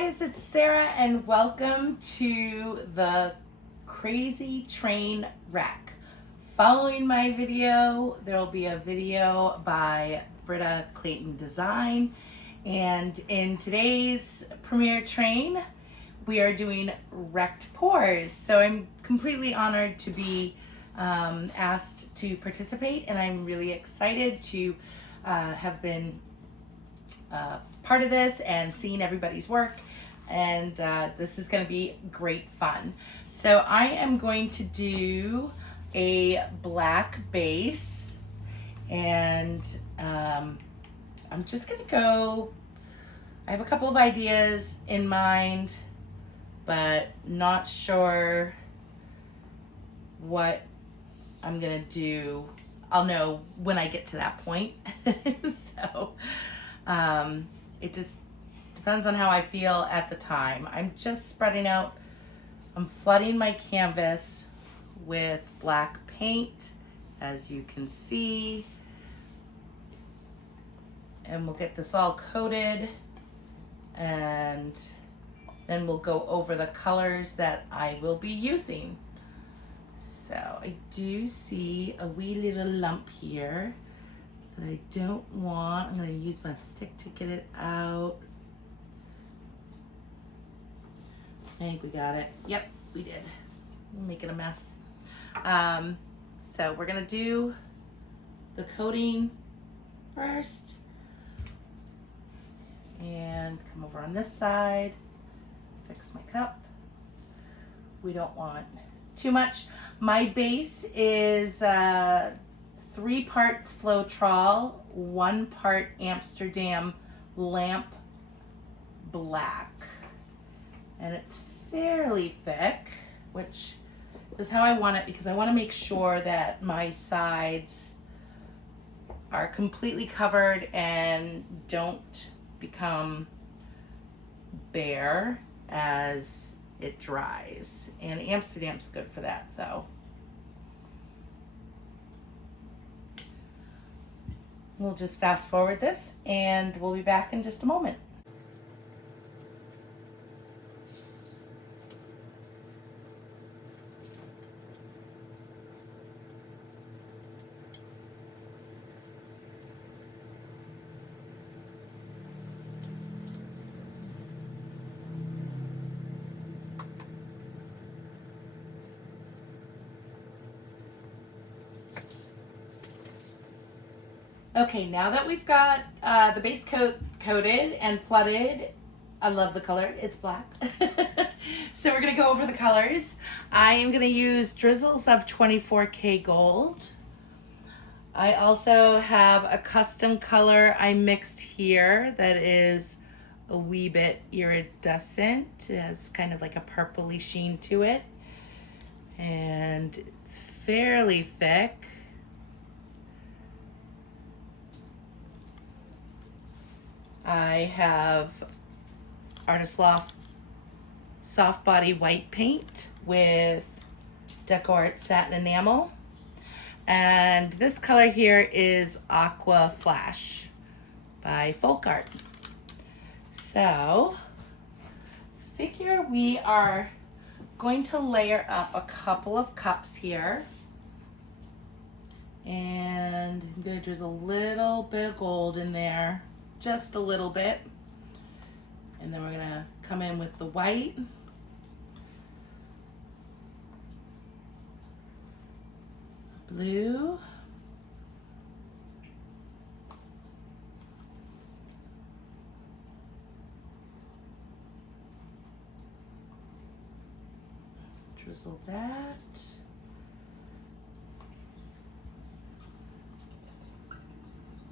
guys, it's Sarah and welcome to the Crazy Train Wreck. Following my video, there will be a video by Britt, Clayton Design, and in today's premiere train, we are doing wrecked pours. So I'm completely honored to be asked to participate, and I'm really excited to have been part of this and seeing everybody's work, and this is going to be great fun. So I am going to do a black base, and I'm just going to go, I have a couple of ideas in mind, but not sure what I'm going to do. I'll know when I get to that point. So it just depends on how I feel at the time. I'm just spreading out, I'm flooding my canvas with black paint, as you can see. And we'll get this all coated, and then we'll go over the colors that I will be using. So I do see a wee little lump here that I don't want. I'm going to use my stick to get it out. I think we got it. Yep, we did. I'm making a mess. So we're going to do the coating first. And come over on this side. Fix my cup. We don't want too much. My base is 3 parts Floetrol, 1 part Amsterdam lamp black, and it's fairly thick, which is how I want it because I want to make sure that my sides are completely covered and don't become bare as it dries, and Amsterdam's good for that. So we'll just fast forward this and we'll be back in just a moment. Okay, now that we've got the base coat coated and flooded, I love the color, it's black. So we're gonna go over the colors. I am gonna use drizzles of 24K gold. I also have a custom color I mixed here that is a wee bit iridescent. It has kind of like a purpley sheen to it, and it's fairly thick. I have Artist Loft soft body white paint with decoart satin enamel, and this color here is Aqua Flash by Folk Art. So figure we are going to layer up a couple of cups here, and I'm going to drizzle a little bit of gold in there, just a little bit, and then we're gonna come in with the white, blue, drizzle that,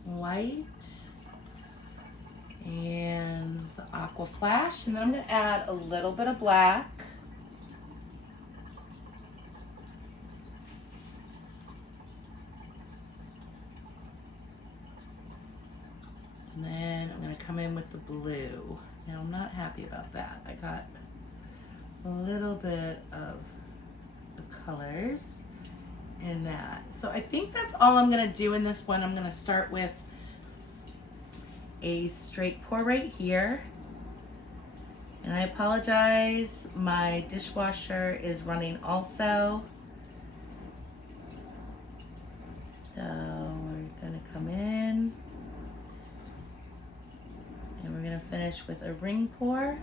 white, and the Aqua Flash, and then I'm going to add a little bit of black. And then I'm going to come in with the blue. Now I'm not happy about that. I got a little bit of the colors in that. So I think that's all I'm going to do in this one. I'm going to start with a straight pour right here, And I apologize, my dishwasher is running also. So we're gonna come in and we're gonna finish with a ring pour.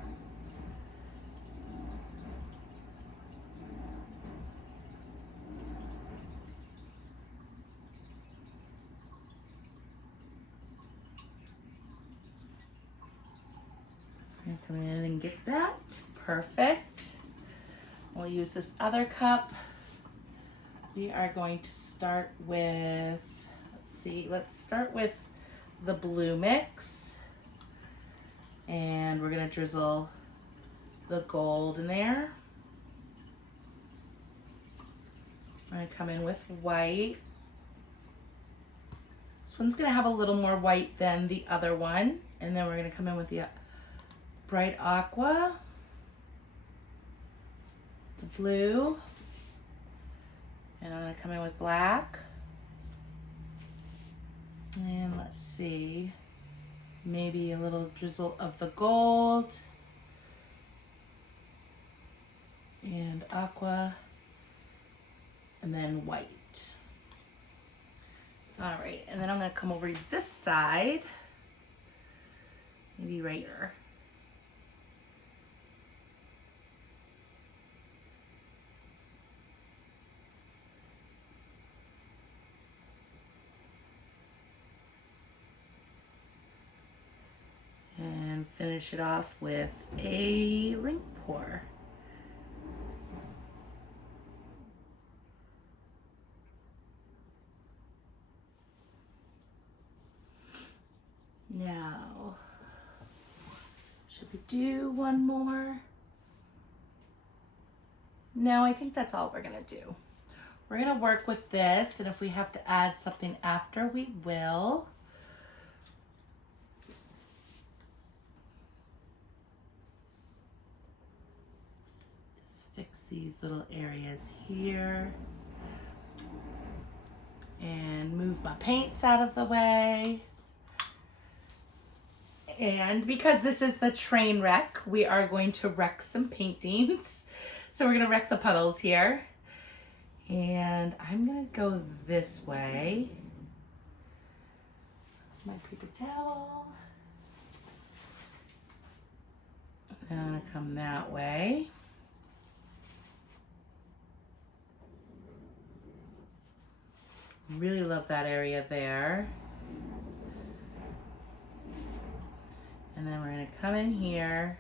I'm gonna come in and get that. Perfect. We'll use this other cup. We are going to start with, let's start with the blue mix. And we're gonna drizzle the gold in there. I'm gonna come in with white. This one's gonna have a little more white than the other one. And then we're gonna come in with the bright aqua, the blue, and I'm gonna come in with black. And let's see, maybe a little drizzle of the gold and aqua, and then white. All right, and then I'm gonna come over to this side, maybe right here. And finish it off with a ring pour. Now, should we do one more? No, I think that's all we're gonna do. We're gonna work with this, and if we have to add something after, we will. Just fix these little areas here. And move my paints out of the way. And because this is the train wreck, we are going to wreck some paintings. So we're gonna wreck the puddles here. And I'm gonna go this way. My paper towel. And I'm gonna come that way. Really love that area there. And then we're gonna come in here.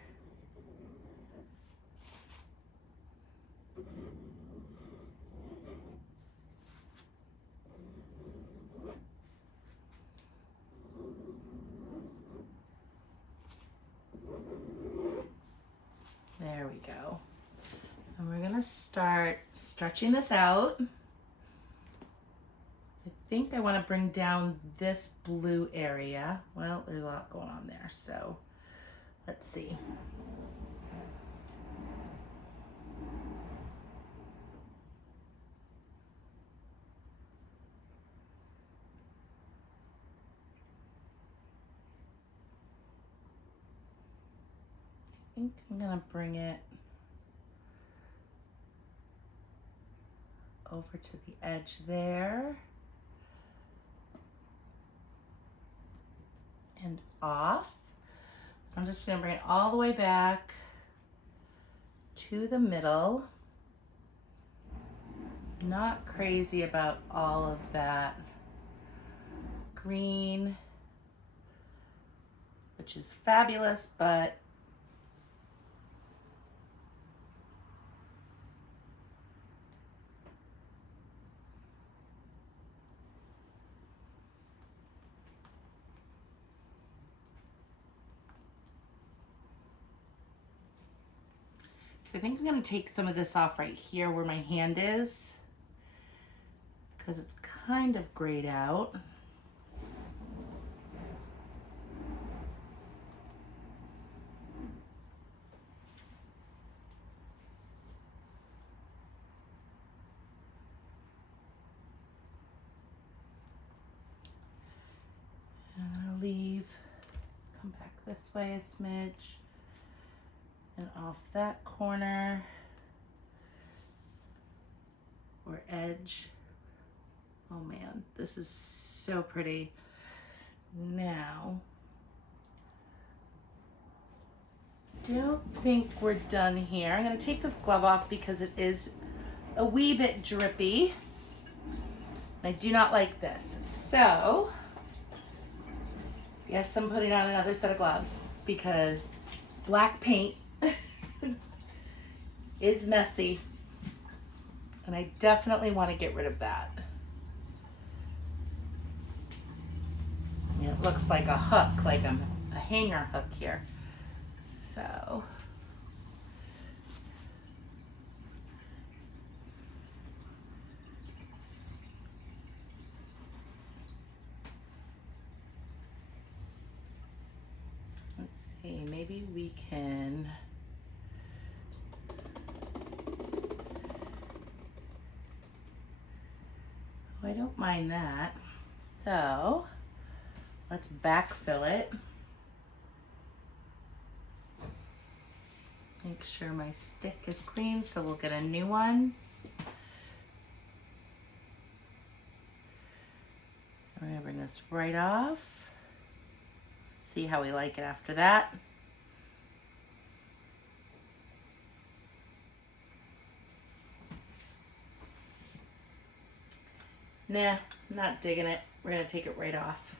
There we go. And we're gonna start stretching this out. I think I want to bring down this blue area. Well, there's a lot going on there, so let's see. I think I'm gonna bring it over to the edge there and off. I'm just gonna bring it all the way back to the middle. Not crazy about all of that green, which is fabulous, but I think I'm going to take some of this off right here where my hand is, because it's kind of grayed out. And I'm going to leave, come back this way a smidge. And off that corner or edge. Oh man, this is so pretty. Now, don't think we're done here. I'm gonna take this glove off because it is a wee bit drippy. I do not like this. So, yes, I'm putting on another set of gloves because black paint is messy. And I definitely want to get rid of that. It looks like a hook, like a hanger hook here. So, let's see, maybe we can, oh, I don't mind that. So, let's backfill it. Make sure my stick is clean, so we'll get a new one. I'm gonna bring this right off. See how we like it after that. Nah, I'm not digging it. We're gonna take it right off.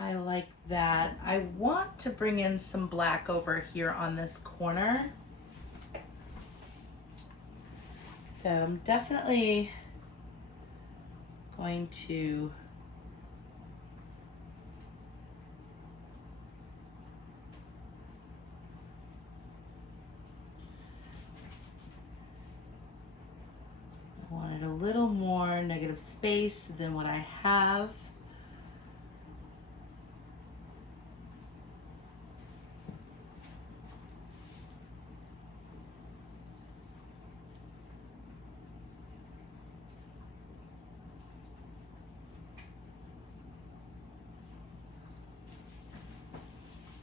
I like that. I want to bring in some black over here on this corner. So I'm definitely going to I wanted a little more negative space than what I have.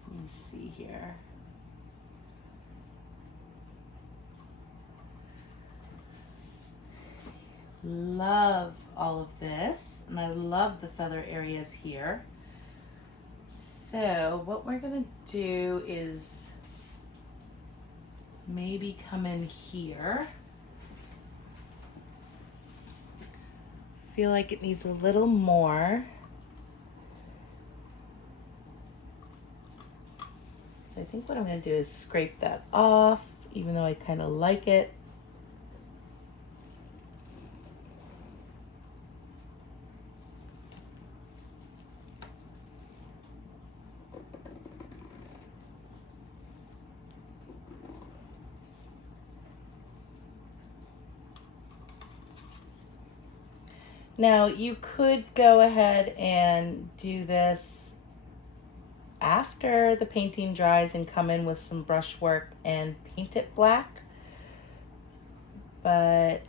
Let me see here. Love all of this, and I love the feather areas here. So what we're gonna do is maybe come in here. Feel like it needs a little more. So I think what I'm gonna do is scrape that off, even though I kind of like it. Now you could go ahead and do this after the painting dries and come in with some brushwork and paint it black, but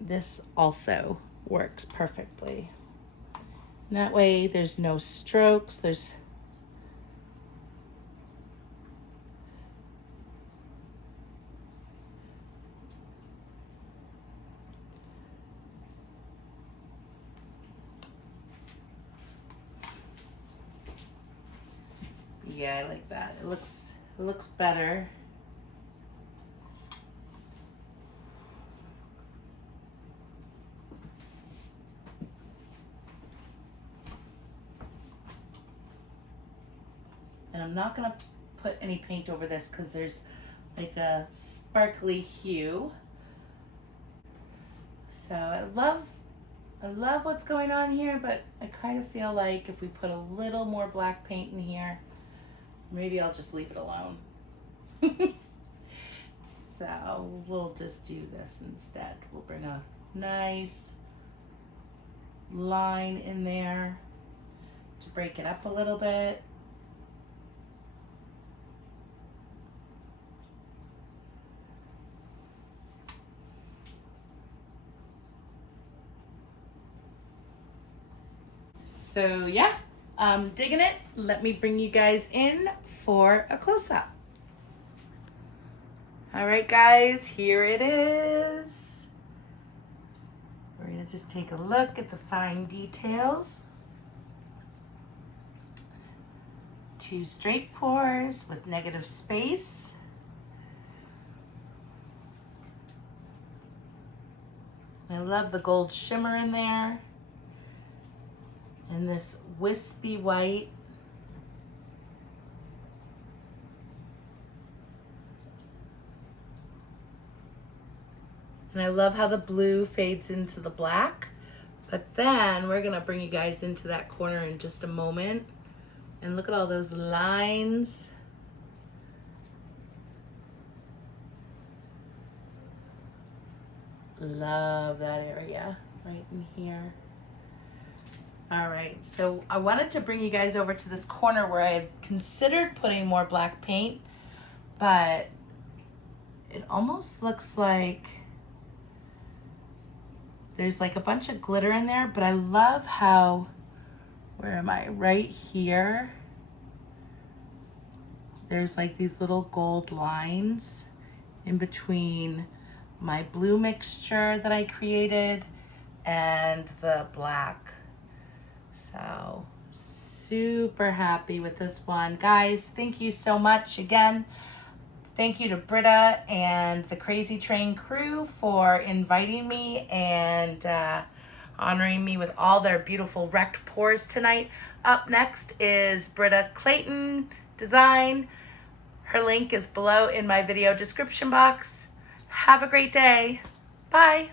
this also works perfectly. And that way there's no strokes, yeah, I like that. It looks better. And I'm not gonna put any paint over this because there's like a sparkly hue So I love what's going on here, but I kind of feel like if we put a little more black paint in here, maybe I'll just leave it alone. So we'll just do this instead. We'll bring a nice line in there to break it up a little bit. So yeah, I'm digging it. Let me bring you guys in for a close-up. All right, guys, here it is. We're gonna just take a look at the fine details. 2 straight pours with negative space. I love the gold shimmer in there. And this wispy white. And I love how the blue fades into the black. But then we're gonna bring you guys into that corner in just a moment. And look at all those lines. Love that area right in here. All right, so I wanted to bring you guys over to this corner where I considered putting more black paint, but it almost looks like there's like a bunch of glitter in there, but I love how, where am I? Right here. There's like these little gold lines in between my blue mixture that I created and the black. So super happy with this one. Guys, thank you so much again. Thank you to Britta and the Crazy Train crew for inviting me and honoring me with all their beautiful wrecked pours tonight. Up next is Britta Clayton Design. Her link is below in my video description box. Have a great day. Bye.